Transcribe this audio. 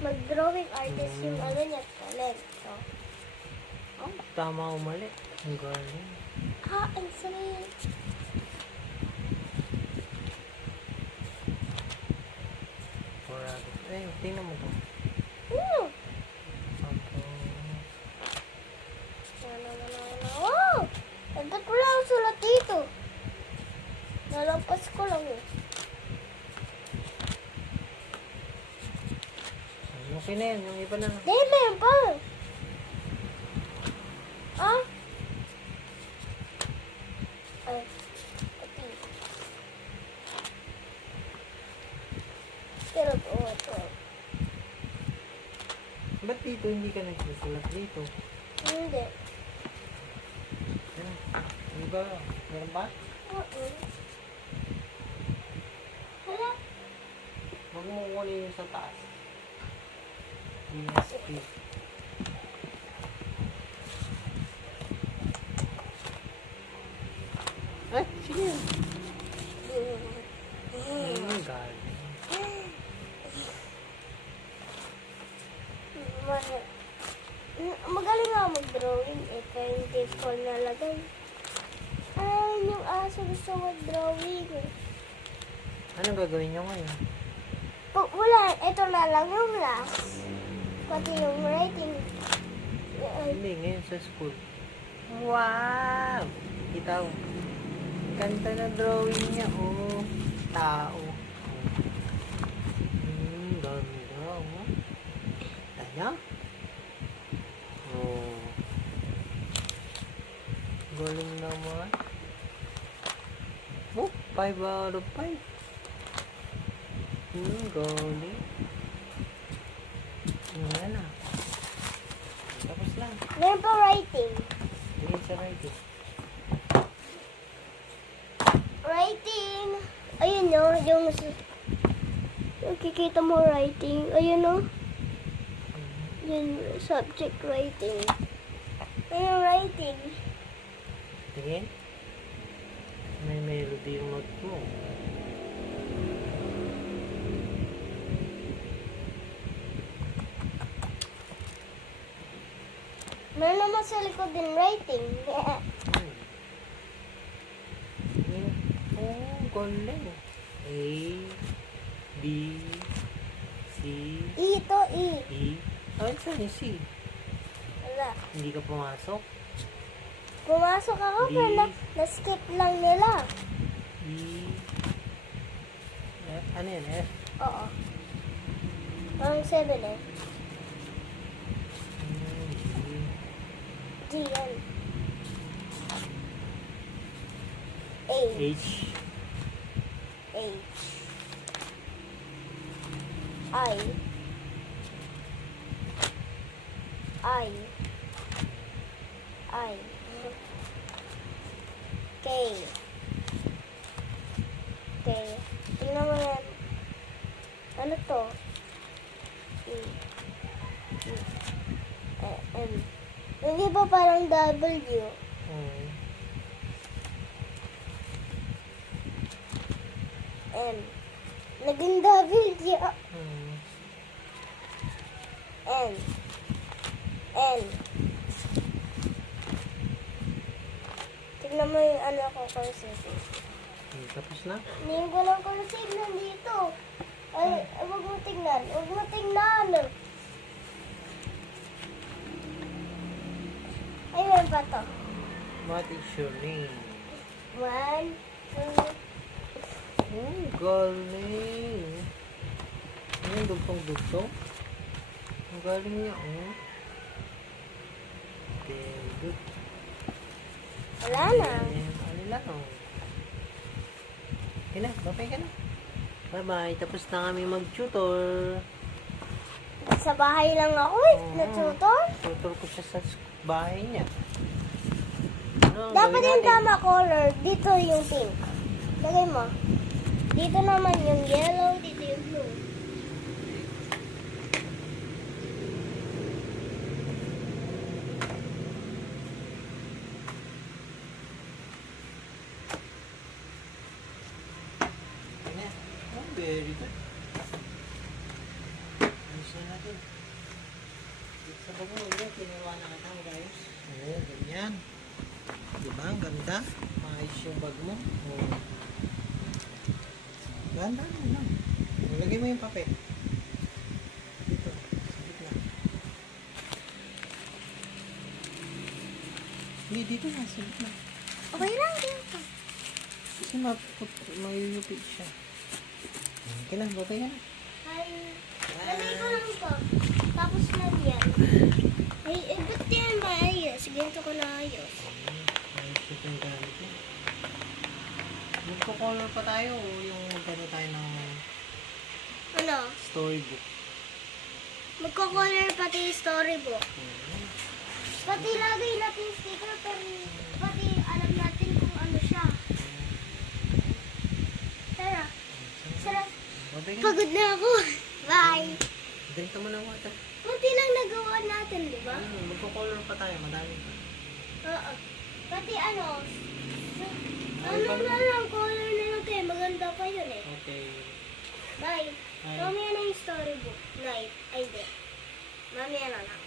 mag-drawing artist yung ano niya, talent. So, Oh, tama o mali. Ang galing. ah, ang sweet. Correct. Eh, tingnan mo to. Hmm. Apo. Ano, ano, ano. Wow! Dapat wala akong sulat dito. Nalampas ko lang eh. Okay na yan. Yung iba na. Di, meron pa. Ah? Ay. Pero to, ito. Ba't dito hindi ka nagsusulat dito? Hindi. Ano? Ano ba? Meron ba? Oo. Hala. Huwag mo kunin yung sa taas. Sige. Ang galing. Ma- Magaling nga mag-drawing eh, kaya hindi ko nalagay. Ay, yung aso gusto mag-drawing eh. Anong gagawin nyo ngayon? Wala, ito na lang yung last. Pati yung writing. Ay, Hindi, ngayon sa school. Wow! Kita mo. Ganda na drawing niya, oh. Tao. Hmm, ganda, oh. Tanya? Oh. Galing naman. Oh, 5 out of 5. Hmm, galing. Yan na. Tapos lang. Meron pa writing. Tingin sa writing. Writing. Ayun no, yung... yung kikita mo writing. Ayun no. Yung subject writing. Ayun writing. Tingin. May melody yung note naman sa likod din writing. Tingin. Oh, galing. A, B, C, Ito, E. E. Ay, saan yung C? Wala. Hindi ka pumasok? Pumasok ako D. pero na, na-skip lang nila. E, F. Ano yan? F? Oo. Ang 7 eh. Hmm, G. G yan. A. H. H. I. I. I. K. K. Tingnan mo yan. Ano to? E. E. M. Hindi ba parang W? Hmm. M. Naging W. Hmm. N. N. Tignan mo yung ano ko cursive. Hmm, Tapos na? Hindi ko lang cursive nandito. Ay, huwag mo tignan. Huwag mo tignan. Ay, meron pa to. What is your name? One, two, Oh, galing. Ano yung dugtong-dugtong? Ang galing niya, oh. Good. wala na. Ano lang, oh. Okay na, babay ka na. Bye-bye. Tapos na kami mag-tutor. Sa bahay lang ako eh. Natutor. Tutor ko siya sa bahay niya. Ano, Dapat yung tama color. Dito yung pink. Lagay mo. Dito naman yung yellow. Dito yung blue. Very good. Ayos na natin. Sa bago, yun, kinuha na kita, guys. Oo, ganyan. Diba? Ang ganda. Maayos yung bag mo. Oo. Ganda mo lang. Lagay mo yung papel. Dito, sa gitna. Hindi, dito na, sa gitna. Okay lang dito. Kasi mayuyupit siya. Okay na, babay ka na. Ay, lagay ko lang to. Tapos lagyan. Ay, eh, ba't yan maayos? Ganito ko na ayos. Ayos ito yung. Magko-color pa tayo o yung magkano tayo ng Ano? storybook. Magko-color pati yung storybook. Pati lagay natin sticker, pero pati alam natin kung ano siya. Tara. Sarap. Pagod na ako. Bye. Ganito mo ng water. Kunti lang nagawa natin, di ba? Hmm, magko-color pa tayo. Madami pa. Oo. Pati ano, ano na lang, color na lang kayo. Maganda pa yun eh. Okay. Bye. Bye. Mamaya na yung storybook. Night. Ay, di. Mamaya na lang.